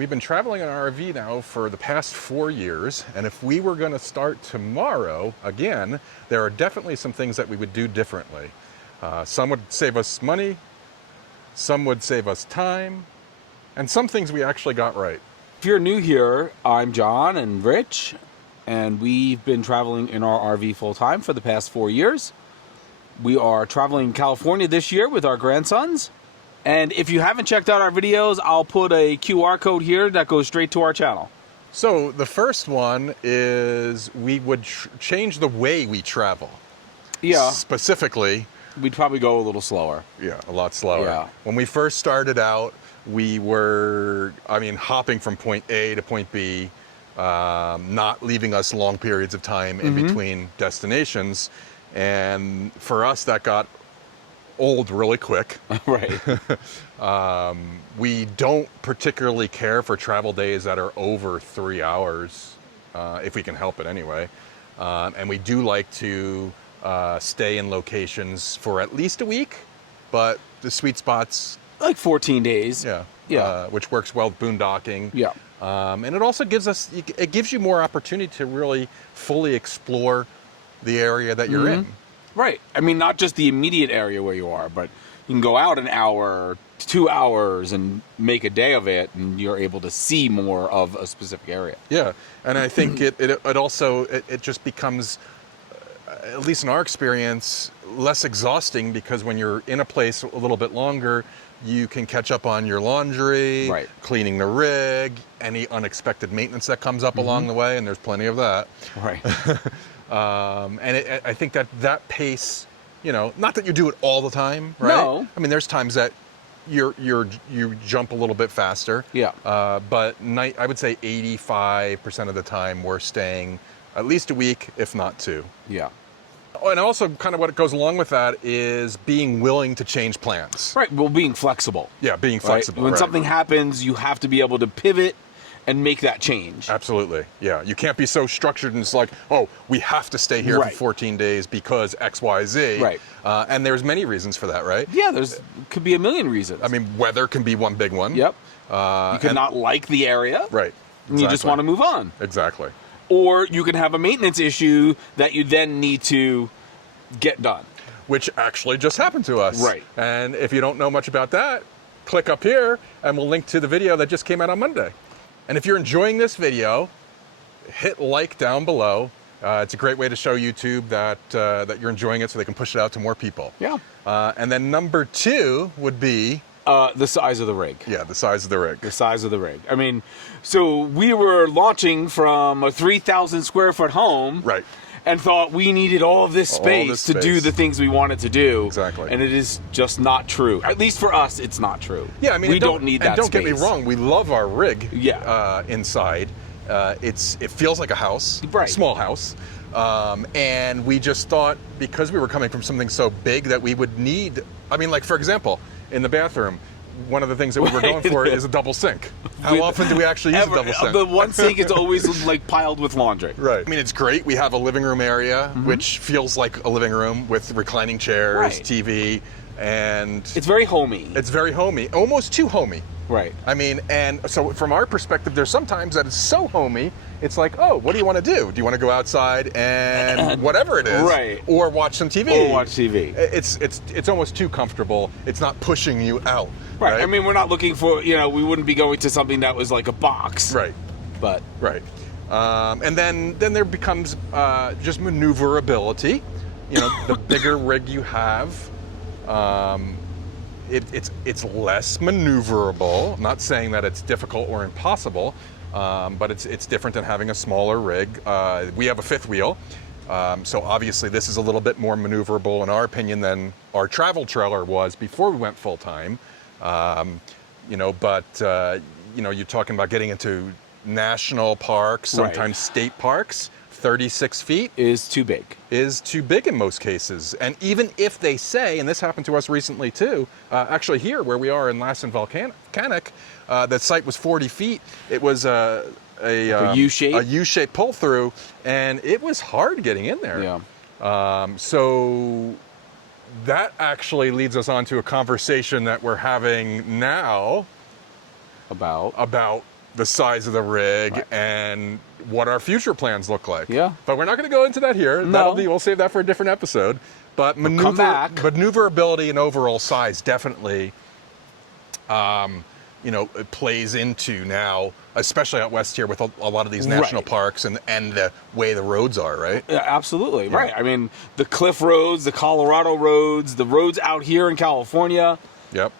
we've been traveling in an RV now for the past 4 years, and if we were going to start tomorrow again, there are definitely some things that we would do differently. Some would save us money, some would save us time, and some things we actually got right. If you're new here, I'm John and Rich, and we've been traveling in our RV full-time for the past 4 years. We are traveling in California this year with our grandsons. And if you haven't checked out our videos, I'll put a QR code here that goes straight to our channel. So the first one is we would change the way we travel. Yeah. Specifically, We'd probably go a little slower. yeah, a lot slower. Yeah. When we first started out, we were, hopping from point A to point B, not leaving us long periods of time in between destinations. And for us, that got old really quick. Right. We don't particularly care for travel days that are over 3 hours, if we can help it anyway. And we do like to stay in locations for at least a week, but the sweet spots, Like 14 days. yeah, which works well with boondocking. Yeah. And it also it gives you more opportunity to really fully explore the area that you're in. Right. I mean, not just the immediate area where you are, but you can go out an hour, 2 hours, and make a day of it, and you're able to see more of a specific area. Yeah, and I think it also just becomes, at least in our experience, less exhausting, because when you're in a place a little bit longer, you can catch up on your laundry, Right. cleaning the rig, any unexpected maintenance that comes up along the way, and there's plenty of that. Right. And I think that pace, not that you do it all the time, right? No. I mean, there's times that you jump a little bit faster. Yeah. But I would say 85% of the time we're staying at least a week, if not 2. Yeah. Oh, and also kind of what goes along with that is being willing to change plans. Right. Well, being flexible. Yeah, being Right? flexible. When right. something happens, you have to be able to pivot and make that change. Absolutely. Yeah. You can't be so structured and it's like, oh, we have to stay here Right. for 14 days because X, Y, Z. Right. And there's many reasons for that, right? Yeah, could be a million reasons. I mean, weather can be one big one. Yep. You could not like the area. Right. And you just want to move on. Exactly. Or you can have a maintenance issue that you then need to get done. Which actually just happened to us. Right. And if you don't know much about that, click up here and we'll link to the video that just came out on Monday. And if you're enjoying this video, hit like down below. It's a great way to show YouTube that you're enjoying it so they can push it out to more people. Yeah. And then number 2 would be... the size of the rig. Yeah, the size of the rig. The size of the rig. I mean, so we were launching from a 3,000 square foot home. Right. And thought we needed all of this space to do the things we wanted to do. Exactly. And it is just not true. At least for us, it's not true. Yeah, I mean, we don't need that space. And don't space. get me wrong, we love our rig. Yeah. Inside. It feels like a house. Right. Small house. And we just thought, because we were coming from something so big, that we would need, like, for example, in the bathroom, one of the things that we were going for is a double sink. How often do we actually use a double sink? The one sink is always like piled with laundry. Right. I mean, it's great. We have a living room area, which feels like a living room with reclining chairs, Right. TV, and... It's very homey. It's very homey. Almost too homey. Right. I mean, and so from our perspective, there's sometimes that it's so homey, it's like, oh, what do you want to do? Do you want to go outside and whatever it is? Right. Or watch some TV? Or watch TV. It's almost too comfortable. It's not pushing you out. Right. I mean, we're not looking for, we wouldn't be going to something that was like a box. Right. But. Right. And then there becomes just maneuverability. The bigger rig you have, it's less maneuverable. I'm not saying that it's difficult or impossible, but it's different than having a smaller rig. We have a 5th wheel, so obviously this is a little bit more maneuverable in our opinion than our travel trailer was before we went full time. But you're talking about getting into national parks, sometimes state parks. 36 feet is too big. Is too big in most cases. And even if they say, and this happened to us recently too, actually here where we are in Lassen Volcanic, that site was 40 feet. It was a U-shape pull through, and it was hard getting in there. Yeah. So that actually leads us on to a conversation that we're having now about the size of the rig, Right. and what our future plans look like. Yeah. But we're not going to go into that here. No. We'll save that for a different episode. But come back. maneuverability and overall size definitely, it plays into now, especially out west here with a lot of these national Right. parks and the way the roads are, right? Yeah, absolutely. Right. I mean, the cliff roads, the Colorado roads, the roads out here in California. Yep.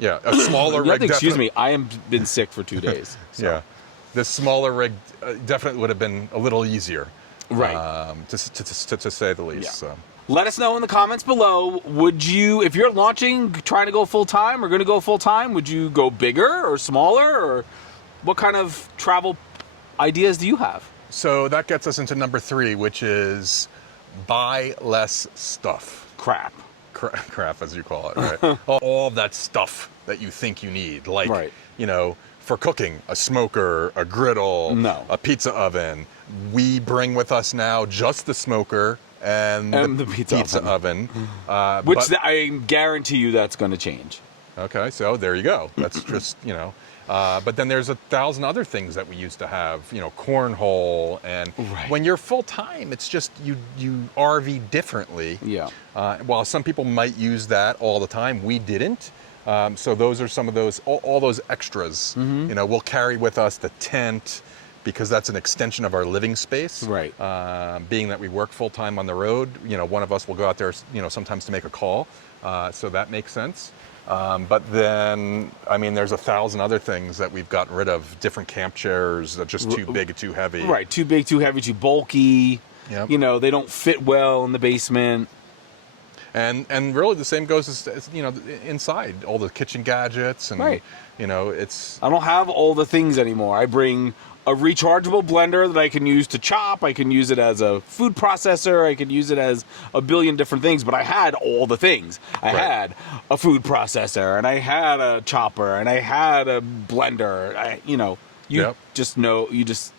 Yeah, a smaller rig. Excuse me, I am been sick for 2 days. So. Yeah, the smaller rig definitely would have been a little easier, Right. To say the least. Yeah. So. Let us know in the comments below. Would you, if you're launching, trying to go full time or going to go full time, would you go bigger or smaller, or what kind of travel ideas do you have? So that gets us into number 3, which is buy less stuff. Crap. Crap, as you call it, right? All of that stuff that you think you need, like, Right. for cooking, a smoker, a griddle, No. a pizza oven. We bring with us now just the smoker and the pizza oven. Which but- I guarantee you that's going to change. Okay, so there you go. That's just, but then there's 1,000 other things that we used to have, cornhole, and Right. when you're full time, it's just you RV differently. Yeah. While some people might use that all the time, we didn't. So those are some of those, all those extras. Mm-hmm. We'll carry with us the tent because that's an extension of our living space. Right. Being that we work full time on the road, one of us will go out there, sometimes to make a call. So that makes sense. But then, there's 1,000 other things that we've gotten rid of. Different camp chairs that are just too big, too heavy. Right. Too big, too heavy, too bulky. Yep. They don't fit well in the basement. And really the same goes as inside, all the kitchen gadgets and Right. it's I don't have all the things anymore. I bring a rechargeable blender that I can use to chop. I can use it as a food processor. I could use it as a billion different things, but I had all the things. I Right. had a food processor, and I had a chopper, and I had a blender. You Yep. just know, you just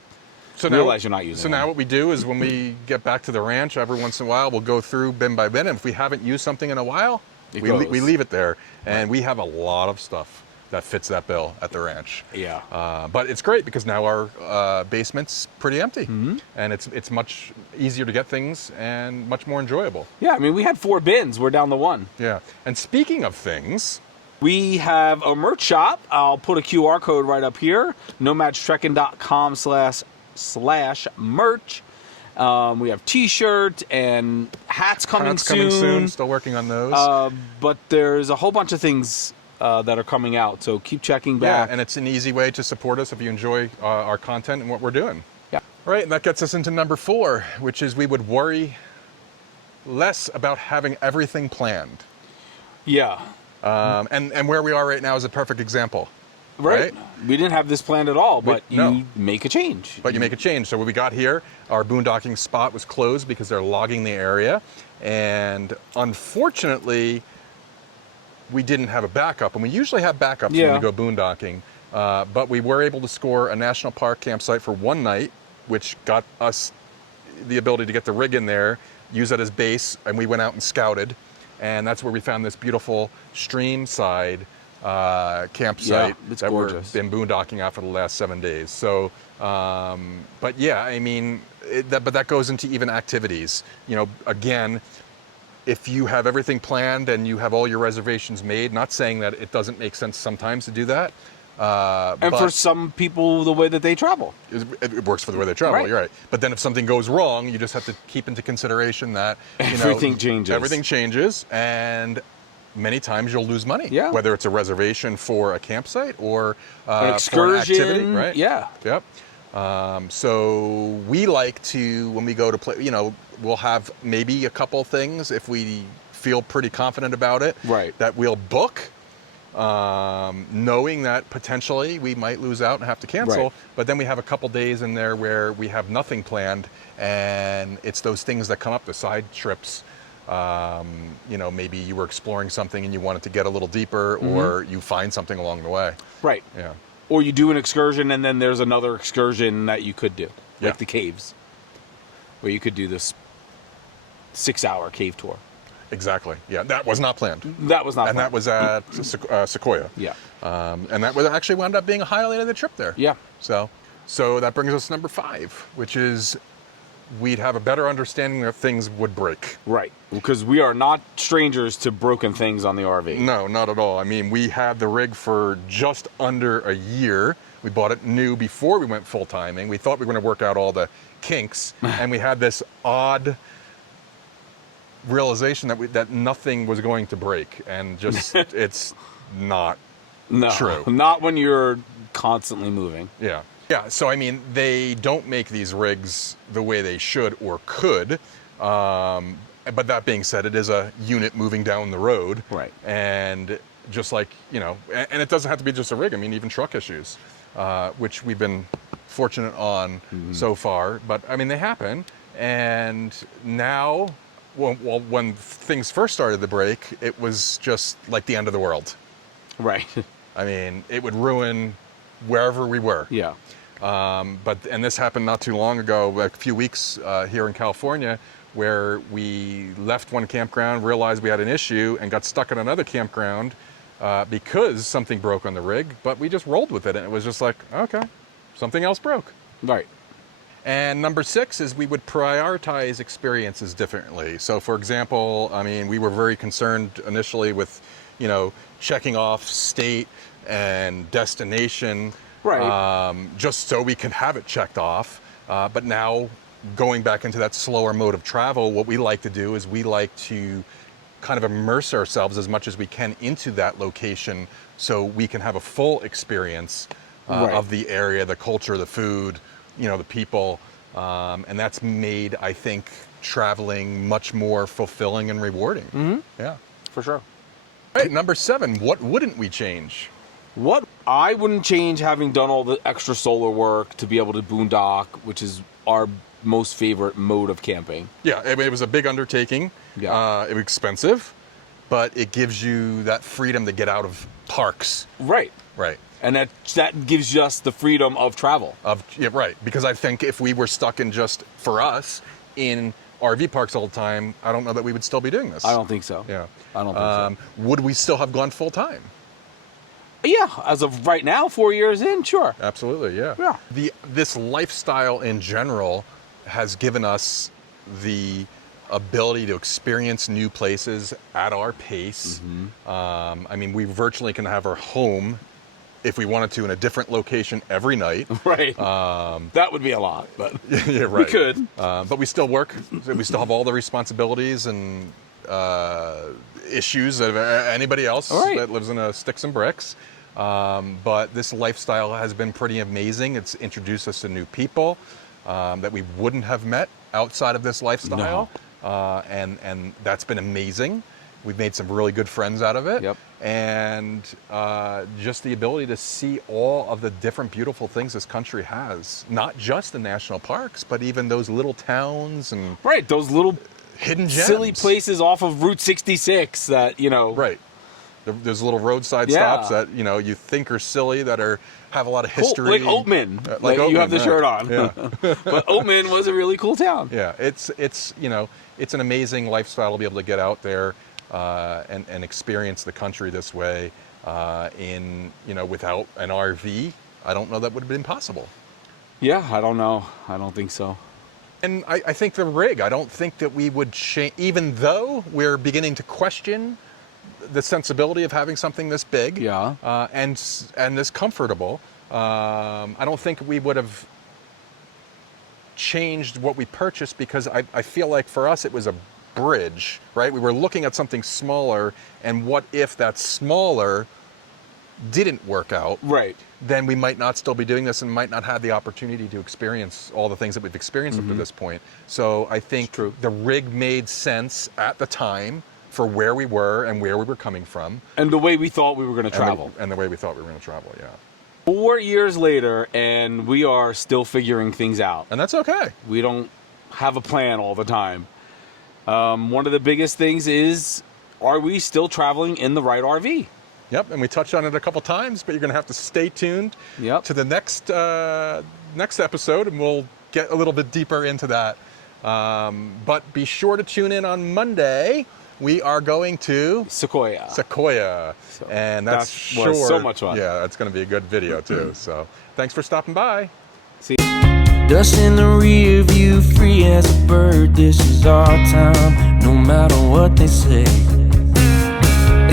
so realize you're not using So them. now what we do is when we get back to the ranch, every once in a while we'll go through bin by bin, and if we haven't used something in a while, It we goes. leave it there, and we have a lot of stuff that fits that bill at the ranch. Yeah. But it's great because now our basement's pretty empty, Mm-hmm. and it's much easier to get things and much more enjoyable. Yeah, we had 4 bins. We're down to 1. Yeah. And speaking of things, We have a merch shop. I'll put a QR code right up here. nomadstrekkn.com/merch. We have T-shirt and hats coming Hats soon. coming soon. Still working on those. But there's a whole bunch of things that are coming out. So keep checking Yeah, back. and it's an easy way to support us if you enjoy our content and what we're doing. Yeah. All right, and that gets us into number 4, which is we would worry less about having everything planned. Yeah. And where we are right now is a perfect example. Right. We didn't have this planned at all, but no. you make a change. But you make a change. So when we got here, our boondocking spot was closed because they're logging the area. And unfortunately, we didn't have a backup. And we usually have backups when Yeah. we go boondocking. But we were able to score a national park campsite for one night, which got us the ability to get the rig in there, use it as base, and we went out and scouted. And that's where we found this beautiful stream side campsite Yeah, it's that gorgeous. we've been boondocking out for the last 7 days. So, but yeah, but that goes into even activities. Again, if you have everything planned and you have all your reservations made, not saying that it doesn't make sense sometimes to do that. And but for some people, the way that they travel. it works for the way they travel. Right. You're right. But then if something goes wrong, you just have to keep into consideration that Everything changes. Everything changes, and many times you'll lose money. Yeah. Whether it's a reservation for a campsite or An for excursion. an activity, right? Yeah. Yep. So we like to, when we go to play, we'll have maybe a couple things if we feel pretty confident about it. Right. That we'll book. Knowing that potentially we might lose out and have to cancel, Right. but then we have a couple days in there where we have nothing planned, and it's those things that come up, the side trips. Maybe you were exploring something and you wanted to get a little deeper, or you find something along the way. Right. Yeah. Or you do an excursion and then there's another excursion that you could do, like Yeah. the caves, where you could do this 6-hour cave tour. Exactly. Yeah, that was not planned. That was not And planned. that was at Sequoia. Yeah. And that was actually wound up being a highlight of the trip there. Yeah. So that brings us to number 5, which is we'd have a better understanding that things would break. Right. Because we are not strangers to broken things on the RV. No, not at all. I mean, we had the rig for just under a year. We bought it new before we went full timing. We thought we were going to work out all the kinks, and we had this odd realization that nothing was going to break, and just it's not true. Not when you're constantly moving. Yeah. Yeah, so I mean, they don't make these rigs the way they should or could. But that being said, it is a unit moving down the road. Right. And just like, and it doesn't have to be just a rig. I mean, even truck issues, which we've been fortunate on so far. But I mean, they happen. And now, when things first started to break, it was just like the end of the world. Right. I mean, it would ruin wherever we were. Yeah. And this happened not too long ago, a few weeks here in California, where we left one campground, realized we had an issue, and got stuck at another campground because something broke on the rig. But we just rolled with it, and it was just like, okay, something else broke. Right. And number 6 is we would prioritize experiences differently. So, for example, I mean, we were very concerned initially with, checking off state and destination. Right. Just so we can have it checked off. But now, going back into that slower mode of travel, what we like to do is we like to kind of immerse ourselves as much as we can into that location so we can have a full experience of the area, the culture, the food, the people. And that's made, I think, traveling much more fulfilling and rewarding. Mm-hmm. Yeah. For sure. Right, number 7, what wouldn't we change? What I wouldn't change having done all the extra solar work to be able to boondock, which is our most favorite mode of camping. Yeah, it was a big undertaking. Yeah. It was expensive, but it gives you that freedom to get out of parks. Right. Right. And that gives us the freedom of travel. Right. Because I think if we were stuck in just, for us, in RV parks all the time, I don't know that we would still be doing this. I don't think so. Yeah. I don't think so. Would we still have gone full time? Yeah, as of right now, 4 years in, sure. Absolutely, yeah. Yeah. This lifestyle in general has given us the ability to experience new places at our pace. Mm-hmm. I mean, we virtually can have our home, if we wanted to, in a different location every night. Right. That would be a lot, but yeah, right. we could. But we still work. We still have all the responsibilities and issues of anybody else that lives in a sticks and bricks. But this lifestyle has been pretty amazing. It's introduced us to new people that we wouldn't have met outside of this lifestyle. No. And that's been amazing. We've made some really good friends out of it. Yep. And just the ability to see all of the different beautiful things this country has. Not just the national parks, but even those little towns and Right, those little hidden gems. silly places off of Route 66 that, Right. There's little roadside stops that, you think are silly that have a lot of history. Like Oatman. Like you Oatman, have the shirt on. Yeah. But Oatman was a really cool town. Yeah, it's an amazing lifestyle to be able to get out there and experience the country this way without an RV. I don't know that would have been possible. Yeah, I don't know. I don't think so. And I think the rig, I don't think that we would change, even though we're beginning to question the sensibility of having something this big and this comfortable. I don't think we would have changed what we purchased because I feel like for us it was a bridge, right? We were looking at something smaller, and what if that smaller didn't work out? Right. Then we might not still be doing this and might not have the opportunity to experience all the things that we've experienced up to this point. So I think the rig made sense at the time for where we were and where we were coming from. And the way we thought we were going to travel. And the way we thought we were going to travel, yeah. 4 years later, and we are still figuring things out. And that's okay. We don't have a plan all the time. One of the biggest things is, are we still traveling in the right RV? Yep, and we touched on it a couple times, but you're going to have to stay tuned to the next episode, and we'll get a little bit deeper into that. But be sure to tune in on Monday we are going to Sequoia. So, and that's that was sure. so much fun. Yeah, that's going to be a good video too. So thanks for stopping by. See. Dust in the rear view, free as a bird. This is our time, no matter what they say.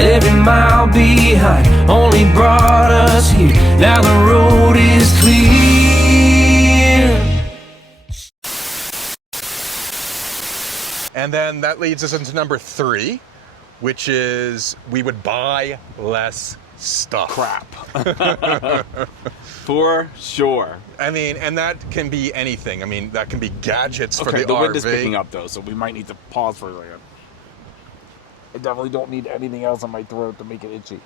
Every mile behind only brought us here. Now the road is clear. And then that leads us into number 3, which is we would buy less stuff. Crap. For sure. I mean, and that can be anything. I mean, that can be gadgets for the wind is RV. picking up though, so we might need to pause for a second. I definitely don't need anything else on my throat to make it itchy.